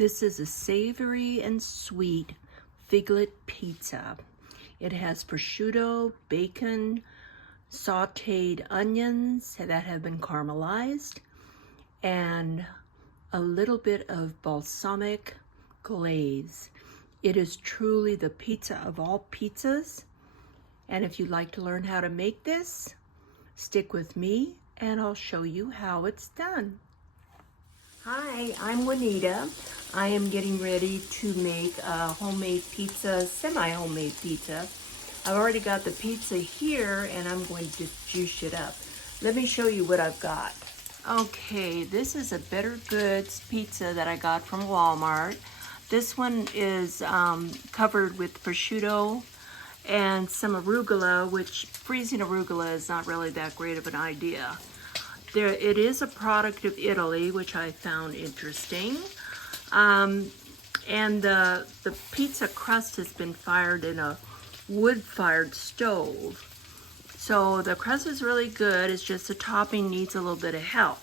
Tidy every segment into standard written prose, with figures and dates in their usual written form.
This is a savory and sweet figlet pizza. It has prosciutto, bacon, sautéed onions that have been caramelized, and a little bit of balsamic glaze. It is truly the pizza of all pizzas. And if you'd like to learn how to make this, stick with me and I'll show you how it's done. Hi, I'm Juanita. I am getting ready to make a homemade pizza, semi-homemade pizza. I've already got the pizza here and I'm going to juice it up. Let me show you what I've got. Okay, this is a Bettergoods pizza that I got from Walmart. This one is covered with prosciutto and some arugula, which freezing arugula is not really that great of an idea. It is a product of Italy, which I found interesting. And the pizza crust has been fired in a wood-fired stove. So the crust is really good, it's just the topping needs a little bit of help.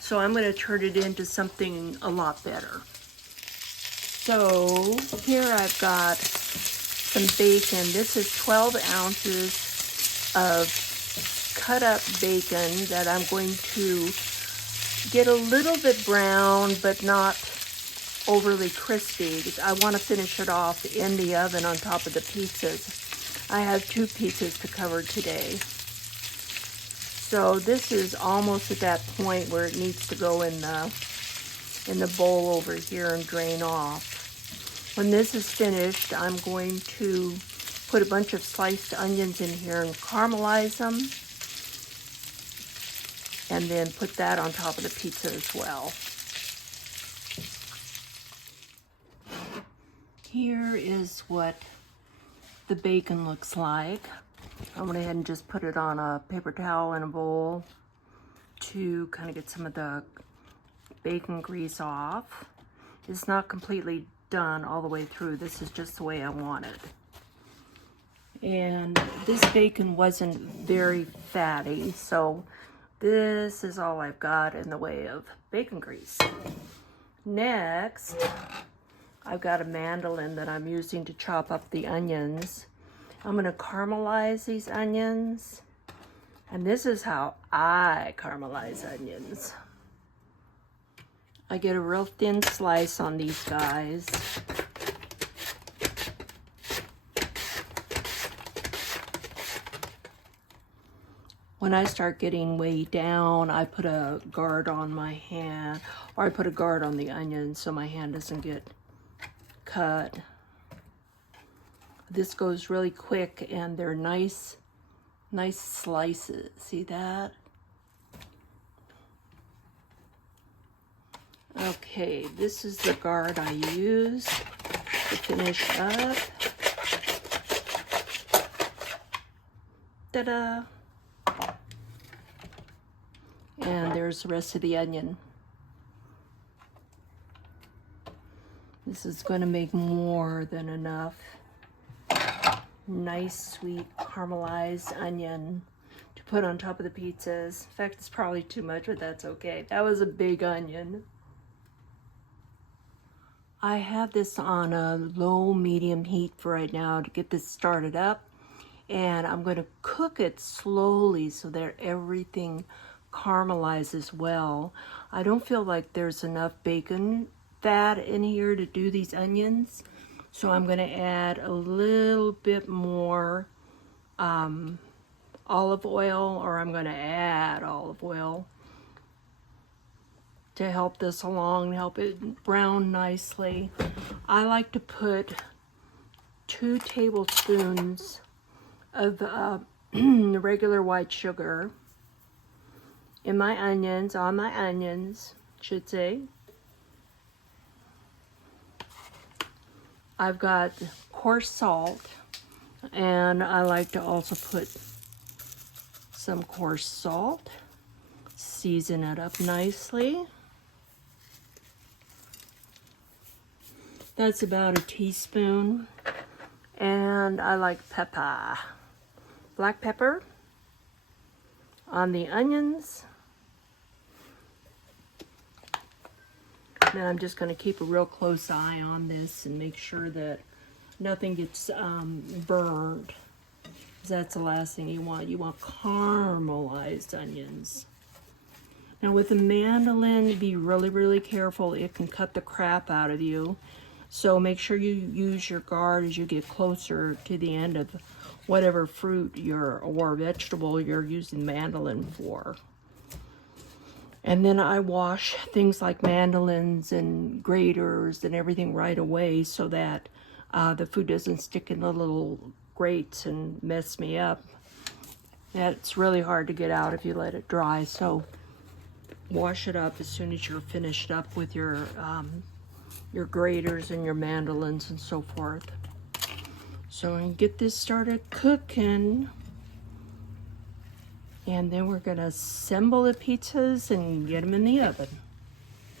So I'm gonna turn it into something a lot better. So here I've got some bacon. This is 12 ounces of cut up bacon that I'm going to get a little bit brown, but not overly crispy. I want to finish it off in the oven on top of the pizzas. I have 2 pizzas to cover today. So this is almost at that point where it needs to go in the bowl over here and drain off. When this is finished, I'm going to put a bunch of sliced onions in here and caramelize them, and then put that on top of the pizza as well. Here is what the bacon looks like. I went ahead and just put it on a paper towel in a bowl to kind of get some of the bacon grease off. It's not completely done all the way through. This is just the way I want it. And this bacon wasn't very fatty, so this is all I've got in the way of bacon grease. Next, I've got a mandolin that I'm using to chop up the onions. I'm gonna caramelize these onions, and this is how I caramelize onions. I get a real thin slice on these guys. When I start getting way down, I put a guard on my hand, or I put a guard on the onion so my hand doesn't get cut. This goes really quick and they're nice slices. See that? Okay, this is the guard I use to finish up. Ta-da! And there's the rest of the onion. This is going to make more than enough nice, sweet, caramelized onion to put on top of the pizzas. In fact, it's probably too much, but that's okay. That was a big onion. I have this on a low-medium heat for right now to get this started up. And I'm going to cook it slowly so that everything caramelizes well. I don't feel like there's enough bacon fat in here to do these onions, so I'm going to add a little bit more olive oil, or I'm going to add olive oil to help this along, help it brown nicely. I like to put 2 tablespoons of regular white sugar in my onions, on my onions, should say. I've got coarse salt, and I like to also put some coarse salt, season it up nicely. That's about a teaspoon. And I like pepper, black pepper on the onions. And I'm just going to keep a real close eye on this and make sure that nothing gets burned. That's the last thing you want. You want caramelized onions. Now with the mandolin, be really, really careful. It can cut the crap out of you. So make sure you use your guard as you get closer to the end of whatever fruit or vegetable you're using mandolin for. And then I wash things like mandolins and graters and everything right away so that the food doesn't stick in the little grates and mess me up. That's really hard to get out if you let it dry, so wash it up as soon as you're finished up with your graters and your mandolins and so forth. So I'm gonna get this started cooking, and then we're gonna assemble the pizzas and get them in the oven.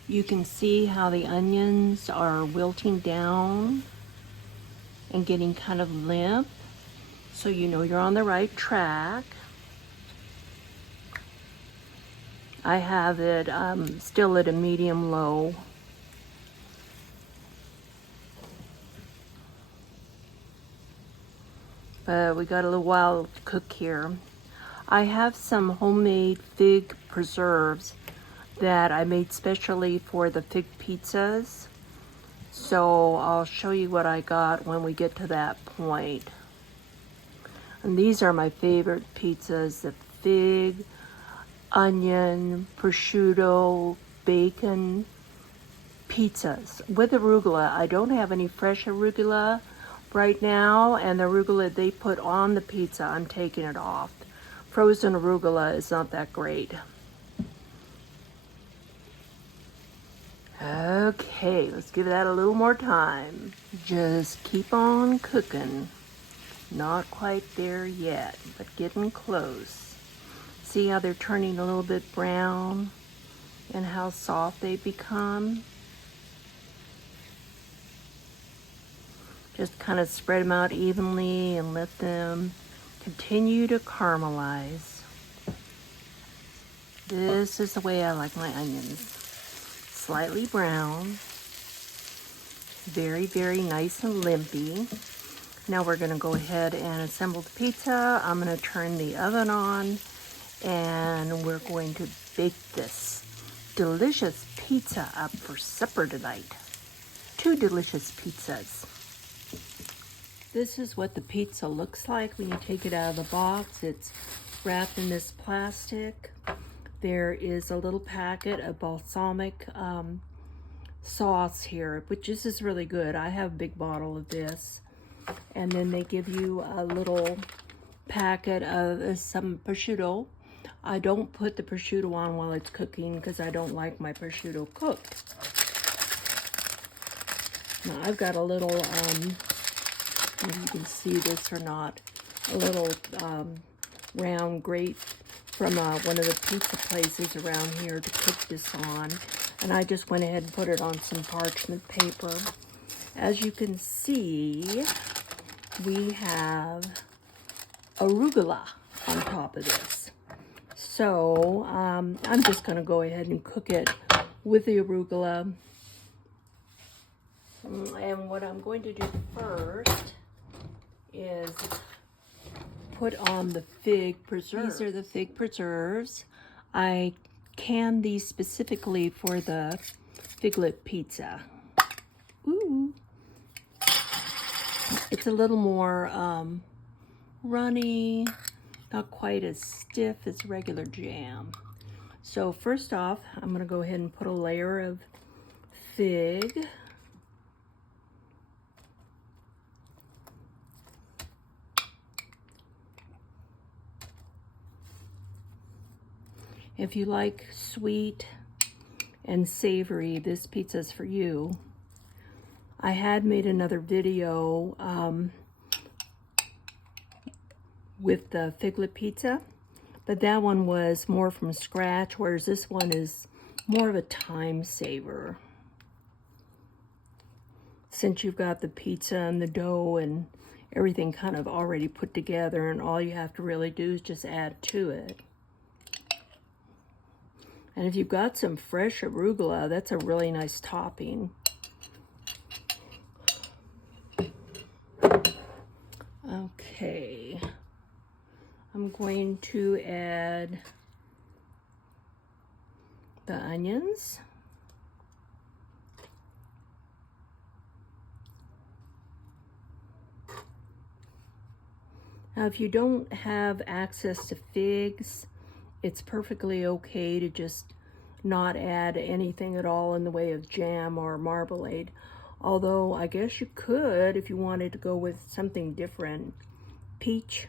You can see how the onions are wilting down and getting kind of limp, so you know you're on the right track. I have it still at a medium-low. But we got a little while to cook here. I have some homemade fig preserves that I made specially for the fig pizzas. So I'll show you what I got when we get to that point. And these are my favorite pizzas: the fig, onion, prosciutto, bacon pizzas with arugula. I don't have any fresh arugula right now, and the arugula they put on the pizza, I'm taking it off. Frozen arugula is not that great. Okay, let's give that a little more time. Just keep on cooking. Not quite there yet, but getting close. See how they're turning a little bit brown and how soft they become? Just kind of spread them out evenly and let them continue to caramelize. This is the way I like my onions. Slightly brown, very, very nice and limpy. Now we're going to go ahead and assemble the pizza. I'm going to turn the oven on, and we're going to bake this delicious pizza up for supper tonight. 2 delicious pizzas. This is what the pizza looks like when you take it out of the box. It's wrapped in this plastic. There is a little packet of balsamic sauce here, which this is really good. I have a big bottle of this. And then they give you a little packet of some prosciutto. I don't put the prosciutto on while it's cooking because I don't like my prosciutto cooked. Now I've got a little, if you can see this or not, a little round grate from one of the pizza places around here to cook this on. And I just went ahead and put it on some parchment paper. As you can see, we have arugula on top of this. So I'm just going to go ahead and cook it with the arugula. And what I'm going to do first is put on the fig preserves. These are the fig preserves. I canned these specifically for the figlet pizza. Ooh. It's a little more runny, not quite as stiff as regular jam. So first off, I'm going to go ahead and put a layer of fig. If you like sweet and savory, this pizza's for you. I had made another video with the figlet pizza, but that one was more from scratch, whereas this one is more of a time saver. Since you've got the pizza and the dough and everything kind of already put together, and all you have to really do is just add to it. And if you've got some fresh arugula, that's a really nice topping. Okay, I'm going to add the onions. Now, if you don't have access to figs, it's perfectly okay to just not add anything at all in the way of jam or marmalade. Although I guess you could if you wanted to go with something different. Peach.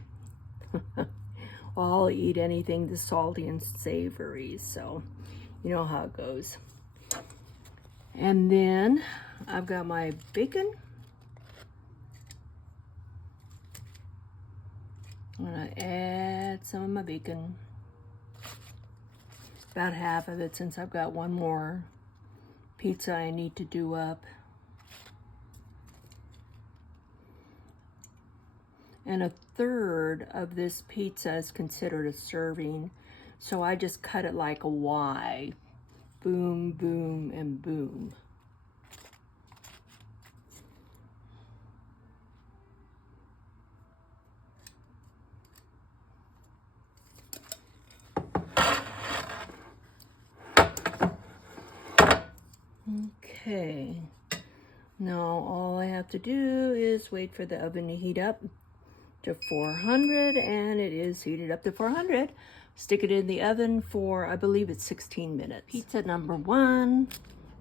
I'll eat anything that's salty and savory, so you know how it goes. And then I've got my bacon. I'm gonna add some of my bacon. About half of it, since I've got one more pizza I need to do up. And a third of this pizza is considered a serving, so I just cut it like a Y. Boom, boom, and boom. Okay, now all I have to do is wait for the oven to heat up to 400, and it is heated up to 400. Stick it in the oven for, I believe it's 16 minutes. Pizza number 1,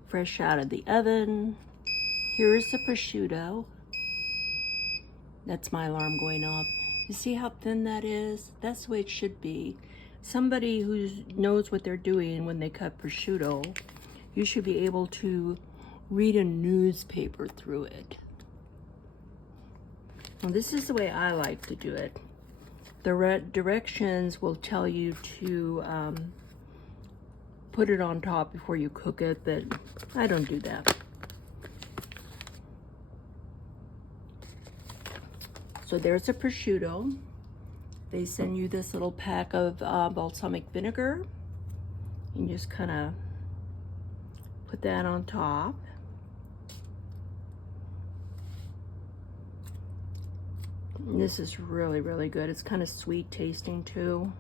fresh out of the oven. Here's the prosciutto. That's my alarm going off. You see how thin that is? That's the way it should be. Somebody who knows what they're doing when they cut prosciutto, you should be able to read a newspaper through it. Well, this is the way I like to do it. The directions will tell you to put it on top before you cook it, but I don't do that. So there's a prosciutto. They send you this little pack of balsamic vinegar. You just kind of put that on top. And this is really, really good. It's kind of sweet tasting too.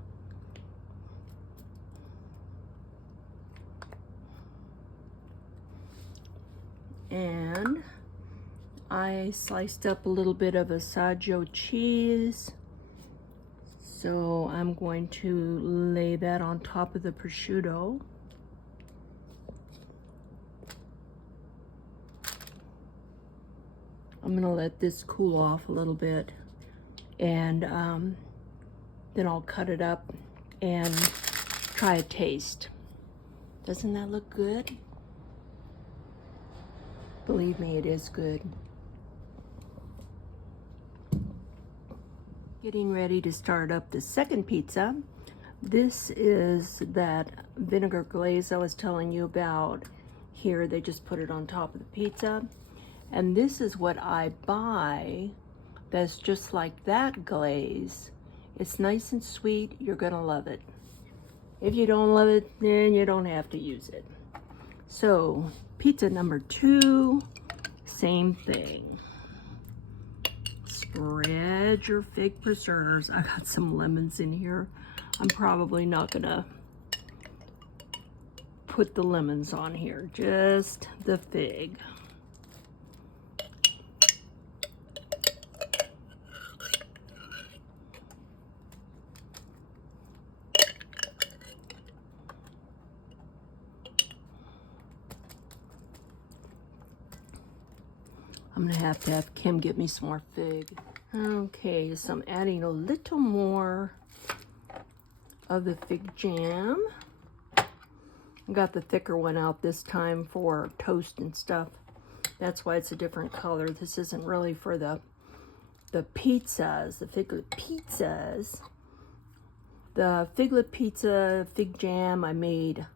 And I sliced up a little bit of assaggio cheese. So I'm going to lay that on top of the prosciutto. I'm gonna let this cool off a little bit, and then I'll cut it up and try a taste. Doesn't that look good? Believe me, it is good. Getting ready to start up the second pizza. This is that vinegar glaze I was telling you about. Here, they just put it on top of the pizza. And this is what I buy that's just like that glaze. It's nice and sweet. You're gonna love it. If you don't love it, then you don't have to use it. So, pizza number 2, same thing. Spread your fig preserves. I got some lemons in here. I'm probably not gonna put the lemons on here, just the fig. I'm gonna have to have Kim get me some more fig. Okay, so I'm adding a little more of the fig jam. I got the thicker one out this time for toast and stuff. That's why it's a different color. This isn't really for the pizzas, the figlet pizzas. The figlet pizza fig jam I made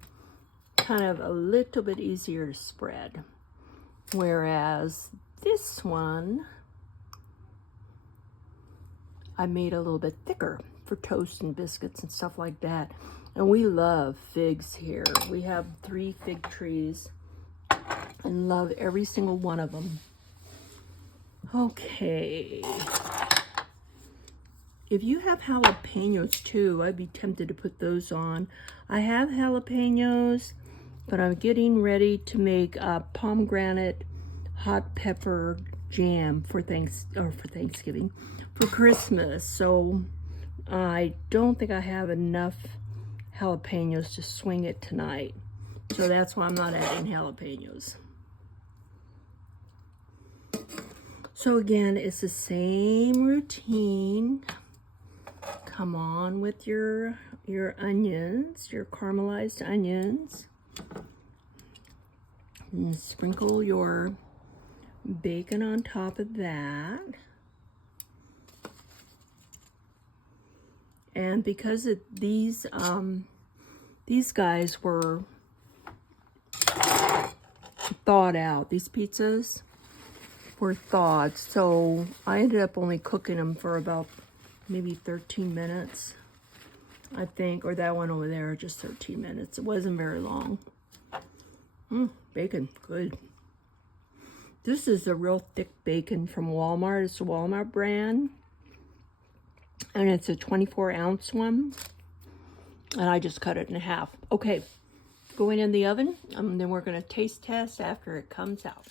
kind of a little bit easier to spread. Whereas this one, I made a little bit thicker for toast and biscuits and stuff like that. And we love figs here. We have 3 fig trees and love every single one of them. Okay. If you have jalapeños too, I'd be tempted to put those on. I have jalapeños, but I'm getting ready to make a pomegranate hot pepper jam for Thanksgiving, for Christmas. So I don't think I have enough jalapeños to swing it tonight. So that's why I'm not adding jalapeños. So again, it's the same routine. Come on with your onions, your caramelized onions. And sprinkle your bacon on top of that. And because these guys were thawed out, these pizzas were thawed, so I ended up only cooking them for about maybe 13 minutes, I think, or that one over there, just 13 minutes. It wasn't very long. Bacon, good. This is a real thick bacon from Walmart. It's a Walmart brand, and it's a 24-ounce one, and I just cut it in half. Okay, going in the oven, and then we're going to taste test after it comes out.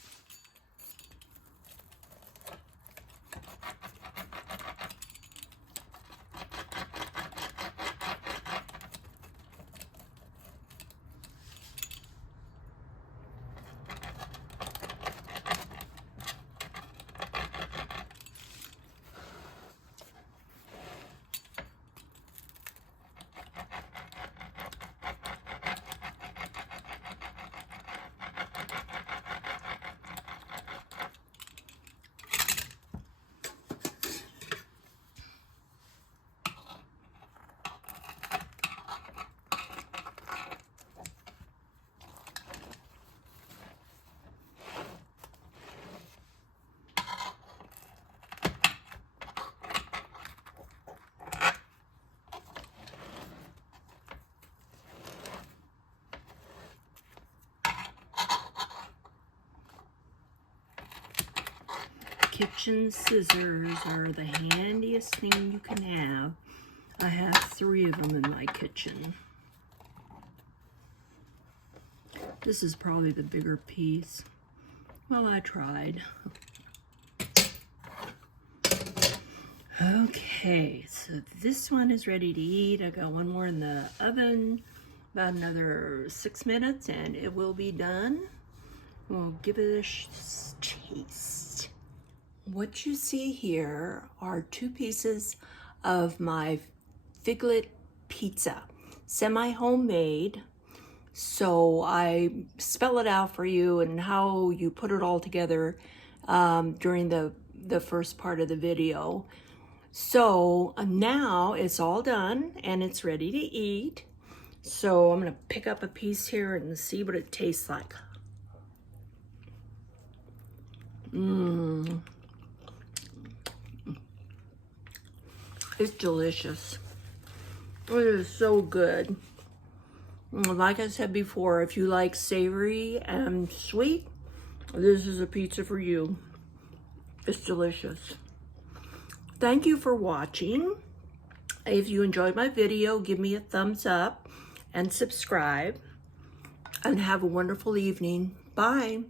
Kitchen scissors are the handiest thing you can have. I have 3 of them in my kitchen. This is probably the bigger piece. Well, I tried. Okay, so this one is ready to eat. I got one more in the oven, about another 6 minutes, and it will be done. We'll give it a taste. What you see here are 2 pieces of my figlet pizza, semi-homemade. So I spell it out for you and how you put it all together during the first part of the video. So now it's all done and it's ready to eat. So I'm gonna pick up a piece here and see what it tastes like. It's delicious. It is so good. Like I said before, if you like savory and sweet, this is a pizza for you. It's delicious. Thank you for watching. If you enjoyed my video, give me a thumbs up and subscribe. And have a wonderful evening. Bye.